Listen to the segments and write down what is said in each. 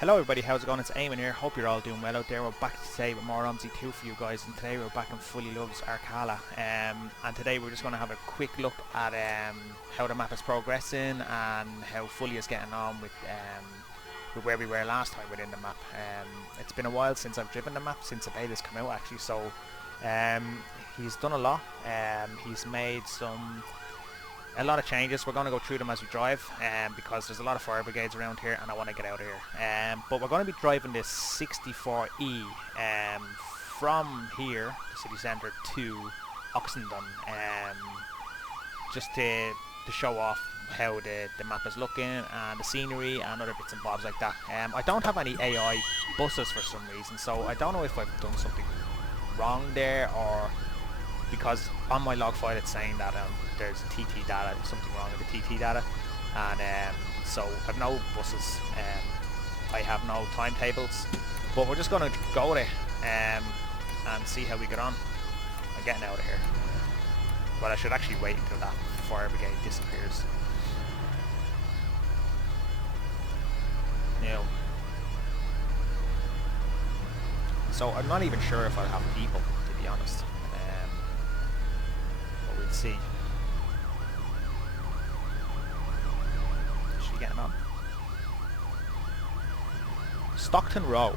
Hello everybody, how's it going? It's Eamon here. Hope you're all doing well out there. We're back today with more Omsi 2 for you guys, and today we're back in Fully Loves Arkala. And today we're just going to have a quick look at how the map is progressing and how Fully is getting on with where we were last time within the map. It's been a while since I've driven the map, since the beta's come out actually, so he's done a lot. He's made a lot of changes. We're going to go through them as we drive because there's a lot of fire brigades around here and I want to get out of here. But we're going to be driving this 64E from here, the city centre, to Oxendon, just to show off how the map is looking and the scenery and other bits and bobs like that. I don't have any AI buses for some reason, so I don't know if I've done something wrong there, or because on my log file it's saying that there's TT data, something wrong with the TT data, and so I've no buses, I have no timetables, but we're just going to go there and see how we get on. I'm getting out of here, but I should actually wait until that fire brigade disappears. Now, so I'm not even sure if I'll have people, to be honest. But we'll see. Is she getting on? Stockton Row.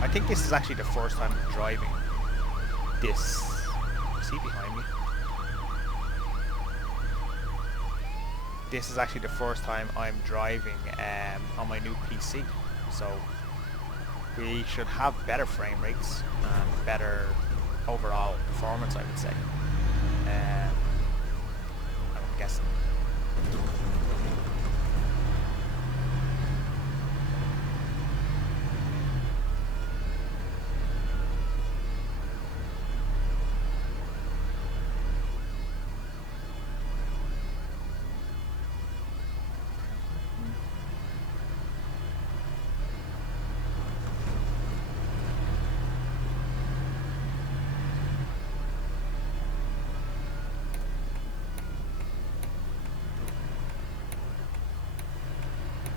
I think this is actually the first time I'm driving this. See behind me? This is actually the first time I'm driving on my new PC. So we should have better frame rates and better overall performance, I would say. I'm guessing.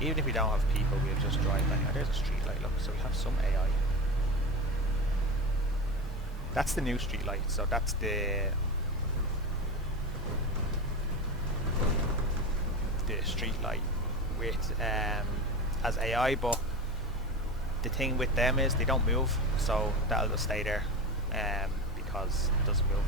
Even if we don't have people, we'll just drive anyway. There's a street light, look, so we have some AI. That's the new street light, so that's the street light with as AI, but the thing with them is they don't move, so that'll just stay there because it doesn't move.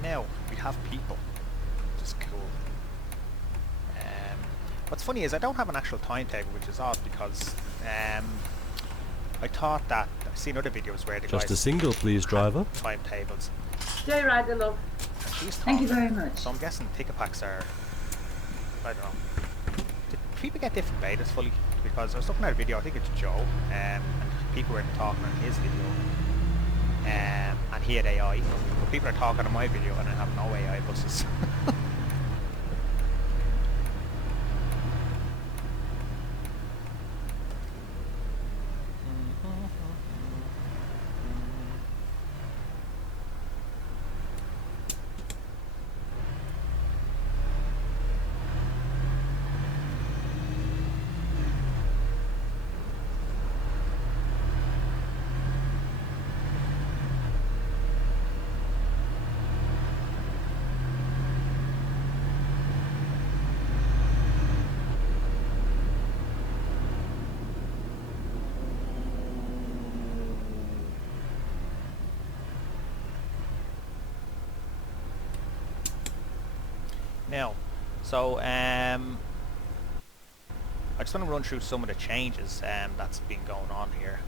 Now we have people, which is cool. What's funny is I don't have an actual timetable, which is odd because I thought that I've seen other videos where the guys just a single, please, driver. Timetables. Stay right, love. Thank you very much. So I'm guessing ticket packs are, I don't know. Did people get different betas fully? Because I was looking at a video, I think it's Joe, and people were talking on his video. And he had AI, but people are talking on my video and I have no AI buses. Now, so I just want to run through some of the changes that's been going on here.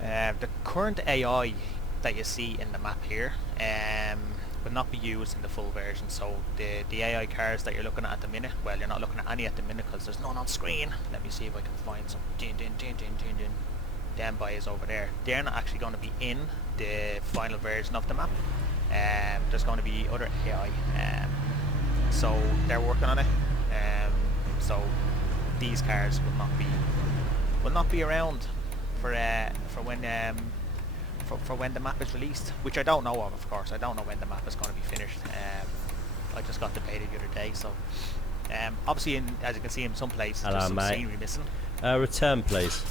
The current AI that you see in the map here will not be used in the full version. So the AI cars that you're looking at the minute, well, you're not looking at any at the minute because there's none on screen. Let me see if I can find some. Them boys over there. They're not actually going to be in the final version of the map. There's going to be other AI. So they're working on it. So these cars will not be around for when for when the map is released, which I don't know of course. I don't know when the map is going to be finished. I just got the beta the other day, so obviously as you can see in some places there's some scenery missing. Return please.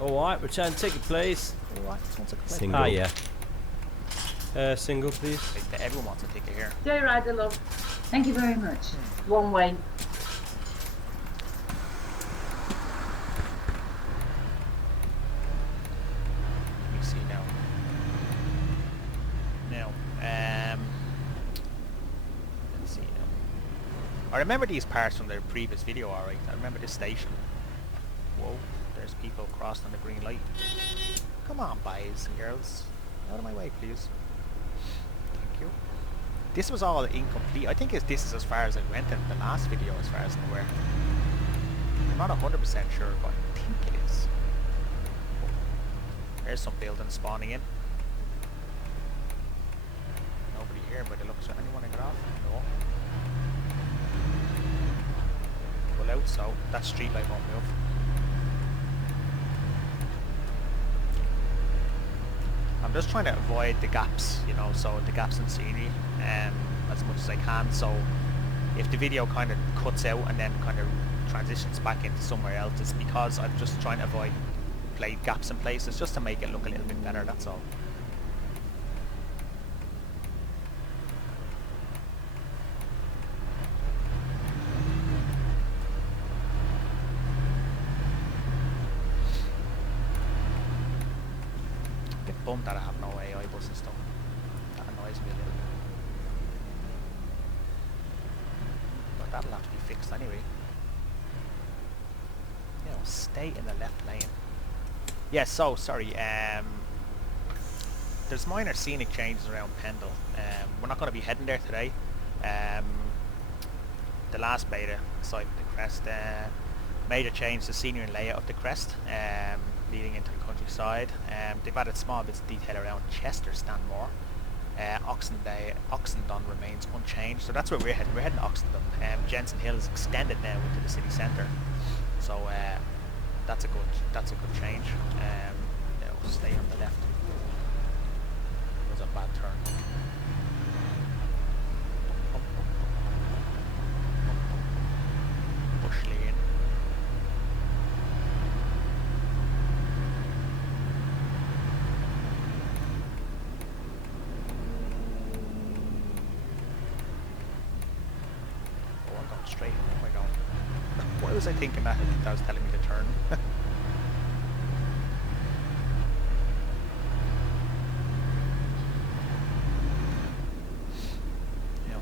Alright, return ticket please. Alright, sounds like a Single. Ah yeah. Single please. Everyone wants a ticket here. Joyrider, love. Thank you very much. One way. Let me see now. Let's see now. I remember these parts from the previous video, alright. I remember this station. Whoa, there's people crossed on the green light. Come on, boys and girls. Out of my way, please. Thank you. This was all incomplete. I think this is as far as I went in the last video, as far as I'm aware. I'm not 100% sure, but I think it is. There's some buildings spawning in. Nobody here by the looks of anyone to get off? No. Pull out, so that street light won't move. I'm just trying to avoid the gaps, you know, so the gaps in scenery as much as I can. So if the video kind of cuts out and then kind of transitions back into somewhere else, it's because I'm just trying to avoid gaps in places just to make it look a little bit better, that's all. Bummed that I have no AI buses though. That annoys me a little bit. But that'll have to be fixed anyway. You know, stay in the left lane. Yeah, so sorry, there's minor scenic changes around Pendle. We're not going to be heading there today. The last beta site, the Crest, made a change to the scenery and layout of the Crest, leading into the countryside. They've added small bits of detail around Chester Stanmore. Oxendon remains unchanged, so that's where we're heading. We're heading to Oxendon. Jensen Hill is extended now into the city centre, so that's a good change. Now stay on the left. It was a bad turn. Bush lane. Straight. Oh my god. Why was I thinking that was telling me to turn? Yeah.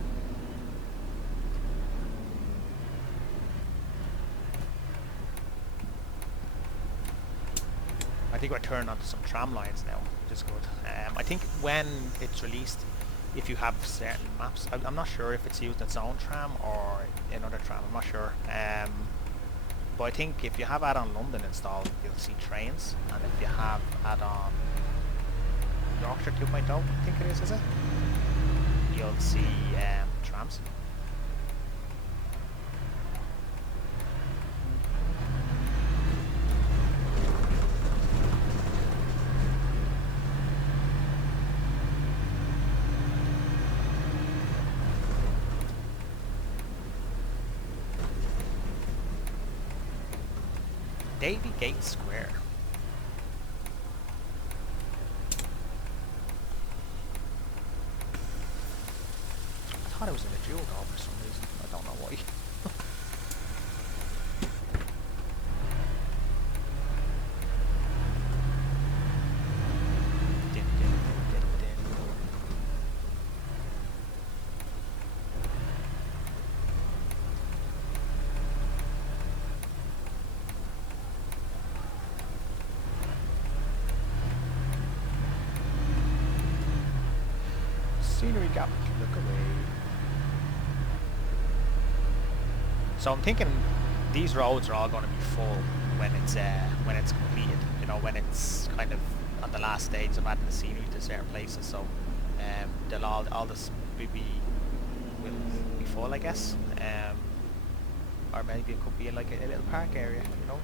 I think we're turning onto some tram lines now, which is good. I think when it's released, if you have certain maps, I'm not sure if it's used its own tram or another tram, I'm not sure. But I think if you have add-on London installed, you'll see trains, and if you have add-on Yorkshire 2.0, I think it is it? You'll see trams. Davy Gate Square. I thought it was in a dual door for some reason. I don't know why. scenery gap. Look away. So I'm thinking these roads are all going to be full when it's completed. You know, when it's kind of on the last stage of adding the scenery to certain places. So they'll all this will be full, I guess. Or maybe it could be like a little park area. You know.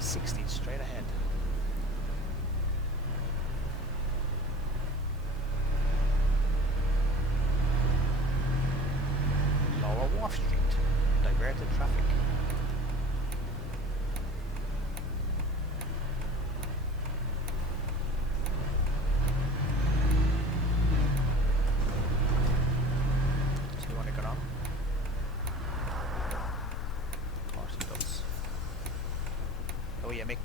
Sixties straight ahead. Lower Wharf Street. Diverted traffic. So you want to get on? Of course it does. Oh yeah, Mick.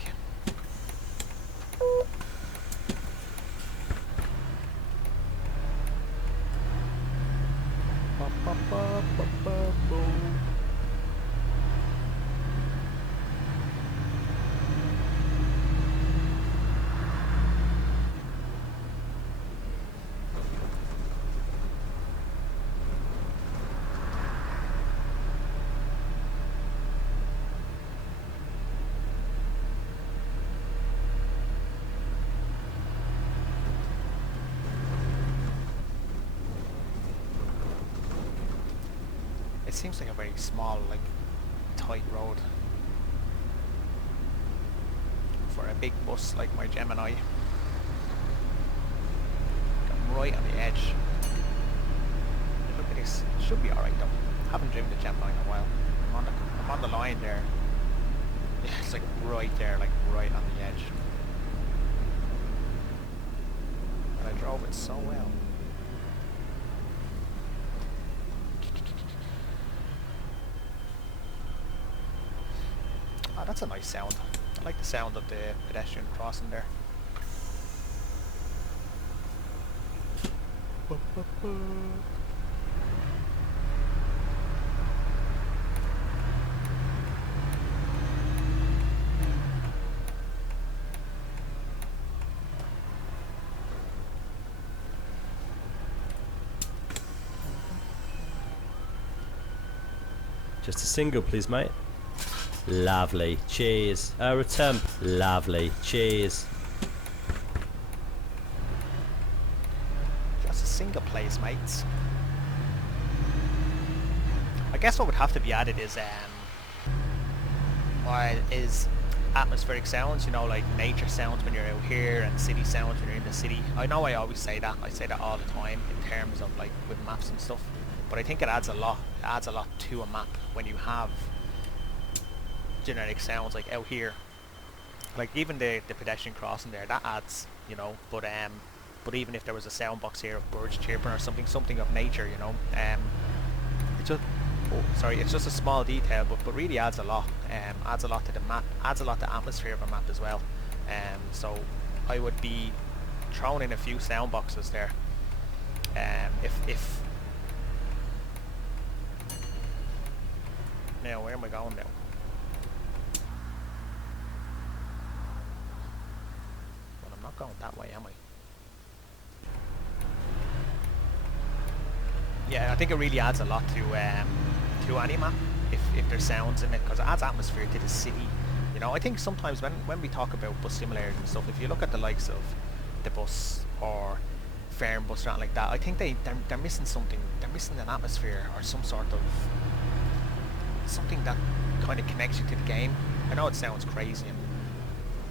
It seems like a very small, like, tight road for a big bus like my Gemini. I'm right on the edge. Look at this. It should be alright though. Haven't driven the Gemini in a while. I'm on the line there. Yeah, it's like right there, like right on the edge. And I drove it so well. Oh, that's a nice sound. I like the sound of the pedestrian crossing there. Just a single, please, mate. Lovely. Cheers. Return. Lovely. Cheers. Just a single place, mates. I guess what would have to be added is atmospheric sounds, you know, like nature sounds when you're out here and city sounds when you're in the city. I know I always say that. I say that all the time in terms of like with maps and stuff. But I think it adds a lot. It adds a lot to a map when you have generic sounds like out here, like even the pedestrian crossing there, that adds, you know. But even if there was a sound box here of birds chirping or something of nature, you know, it just, it's just a small detail, but really adds a lot. Adds a lot to the map, adds a lot to the atmosphere of a map as well. So I would be throwing in a few sound boxes there. If now, where am I going now? Not going that way, am I? Yeah, I think it really adds a lot to any map if there's sounds in it, because it adds atmosphere to the city. You know, I think sometimes when we talk about bus simulators and stuff, if you look at the likes of the bus or Farm Bus or anything like that, I think they're missing something. They're missing an atmosphere or some sort of something that kind of connects you to the game. I know it sounds crazy and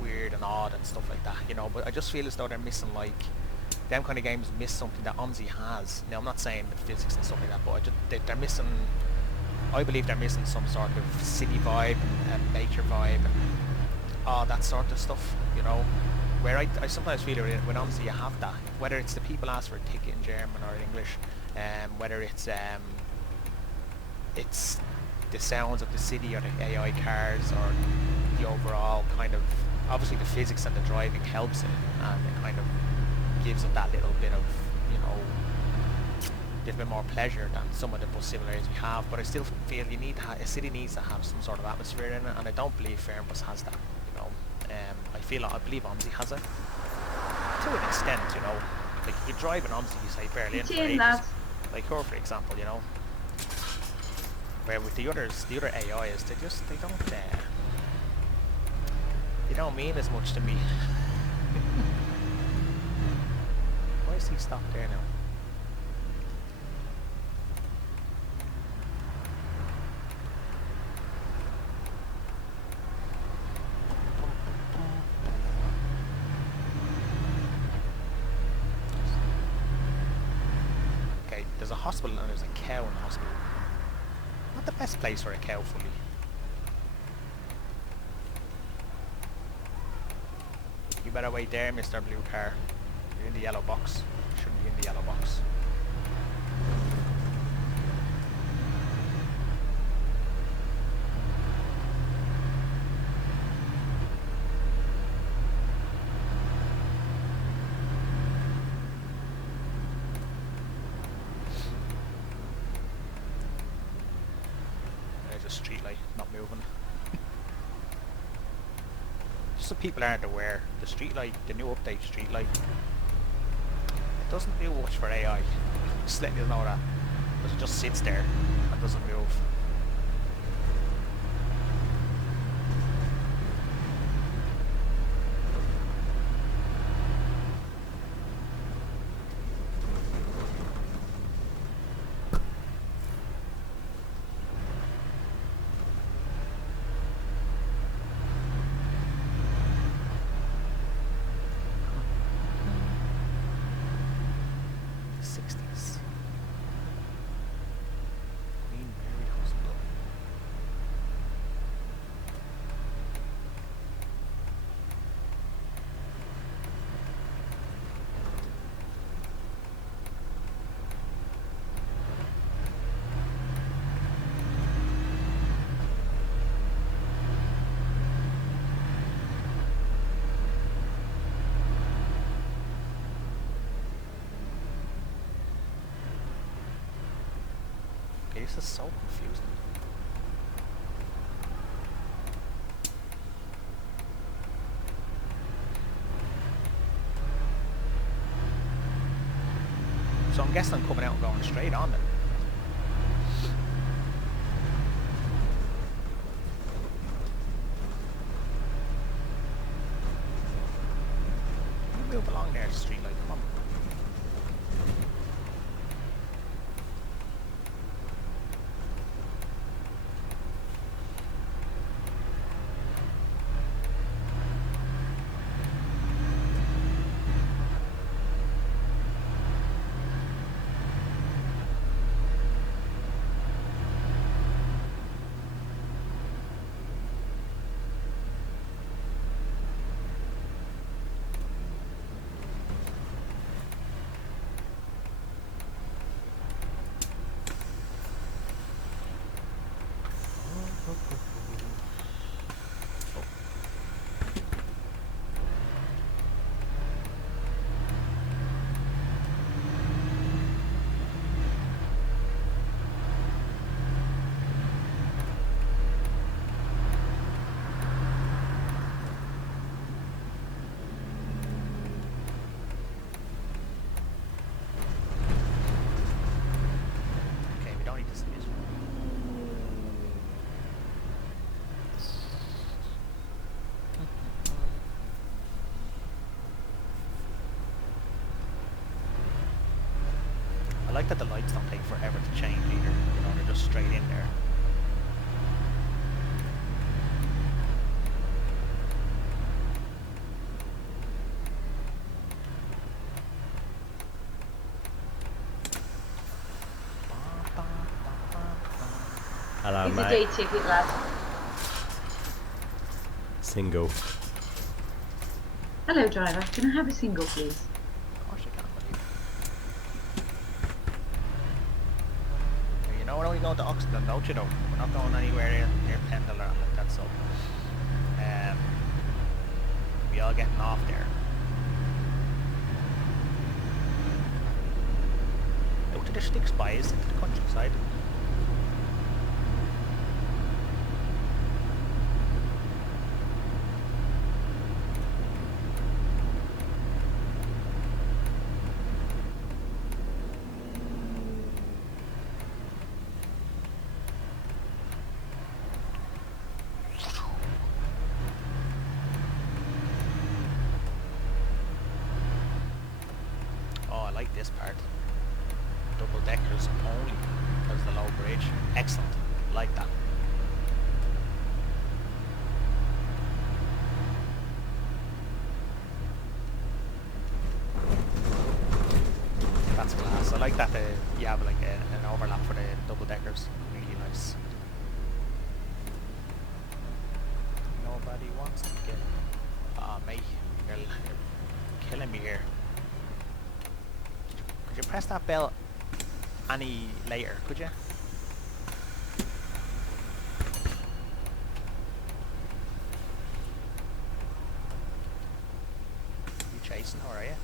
weird and odd and stuff like that, you know, but I just feel as though they're missing, like, them kind of games miss something that Omsi has. Now, I'm not saying the physics and stuff like that, but they're missing, I believe they're missing some sort of city vibe and nature vibe and all that sort of stuff, you know, where I sometimes feel with Omsi you have that, whether it's the people ask for a ticket in German or English, whether it's the sounds of the city or the AI cars or the overall kind of obviously the physics and the driving helps it, and it kind of gives it that little bit of, you know, little bit more pleasure than some of the bus simulators we have. But I still feel you need a city needs to have some sort of atmosphere in it, and I don't believe Fernbus has that. You know, I believe Omsi has it to an extent. You know, like if you drive an Omsi, you say Berlin for ages, like her for example. You know, where with the other AIs, they don't mean as much to me. Why is he stopped there now? Okay, there's a hospital and there's a cow in the hospital. Not the best place for a cow, fully. You better wait there, Mr. Blue Car. You're in the yellow box. You shouldn't be in the yellow box. There's a street light not moving. Just so people aren't aware, the streetlight, the new update streetlight, it doesn't do much for AI. Just letting you know that. Because it just sits there and doesn't move. Sixties. Queen Mary Hospital. Okay, this is so confusing. So I'm guessing I'm coming out and going straight on then. You move along there, the street light, come on. I like that the lights don't take forever to change either. You know, they're just straight in there. Hello, He's mate. a day ticket, lad. Single. Hello, driver. Can I have a single, please? Of course you can, buddy. You know we're only going to Oxendon, don't you know? We're not going anywhere near Pendle or like that, so we all getting off there? Out to the sticks, boys, into the countryside. This part. Double deckers only because the low bridge. Excellent. Like that. That's class. I like that you have like an overlap for the double deckers. Really nice. Nobody wants to get. Ah, mate, you're killing me here. Could you press that bell any later, could you? You chasing, or are you?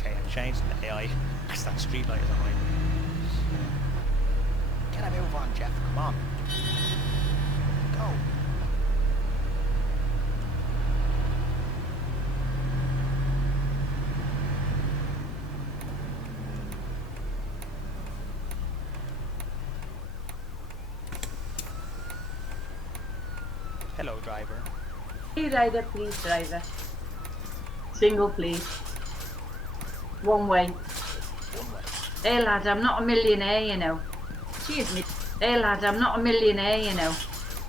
Okay, I'm changing the AI because that street light is annoying. Can I move on, Jeff? Come on. Go. Hello, driver. Hey, rider, please, driver. Single, please. One way. One way. Hey, lad, I'm not a millionaire, you know. Excuse me. Hey, lad, I'm not a millionaire, you know.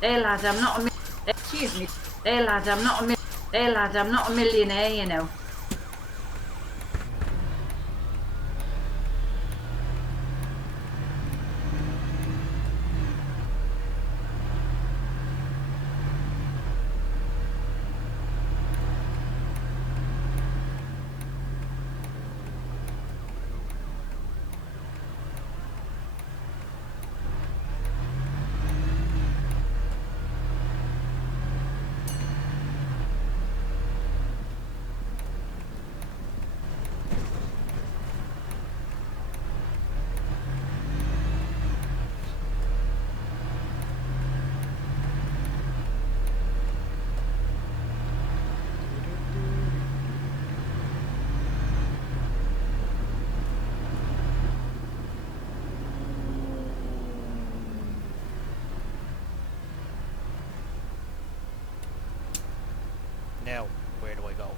Hey, lad, I'm not a excuse me. Hey, lad, I'm not a hey, lad, I'm not a millionaire, you know. Now, where do I go?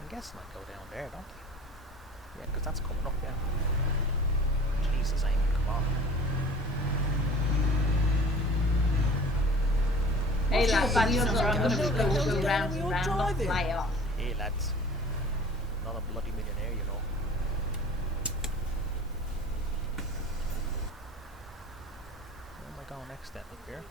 I'm guessing I go down there, don't I? Yeah, because that's coming up, yeah. Jesus, Amy, come on. Hey, lad, I'm going to go round and round, not fly off. Hey, lads. Not a bloody millionaire, you know. Where am I going next then? Up here?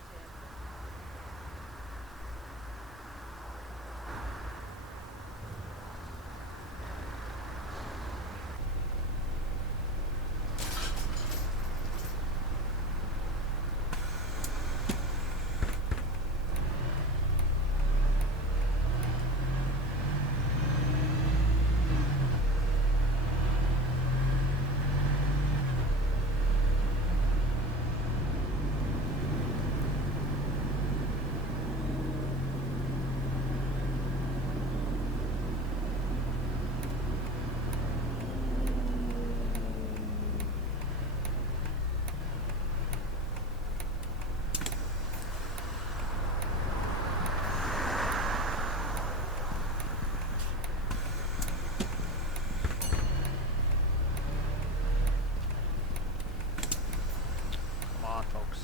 Folks.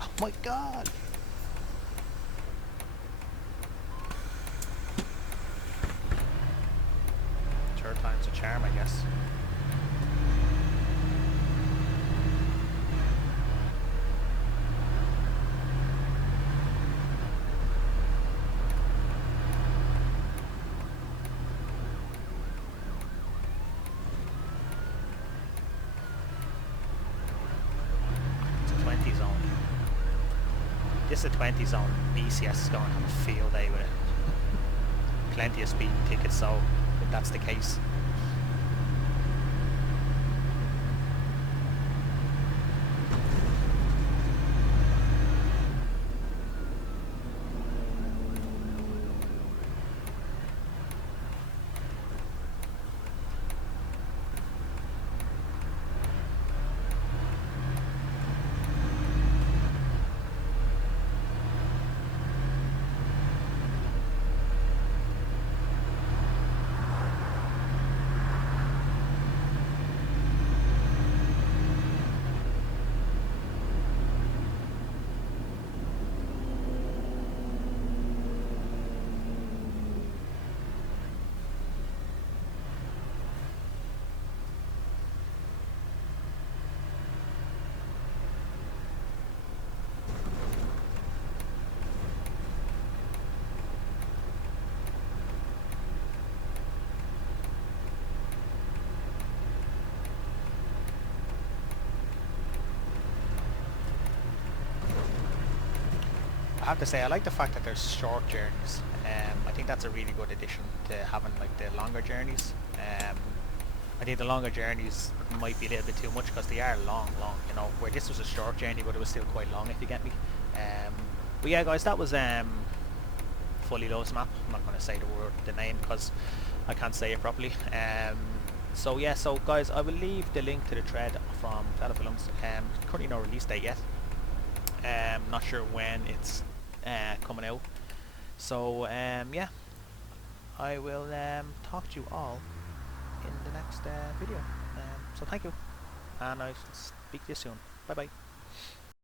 Oh my god! Third time's a charm, I guess. This is a 20 zone. BCS is going to have a field day with it. Plenty of speeding tickets, so if that's the case. I have to say, I like the fact that there's short journeys. I think that's a really good addition to having like the longer journeys. I think the longer journeys might be a little bit too much because they are long, you know, where this was a short journey but it was still quite long, if you get me. But yeah guys, that was Fully Love's map. I'm not going to say the name because I can't say it properly. So yeah, so guys, I will leave the link to the thread from Films. Currently no release date yet. Not sure when it's coming out. So yeah, I will talk to you all in the next video. So thank you, and I'll speak to you soon. Bye bye.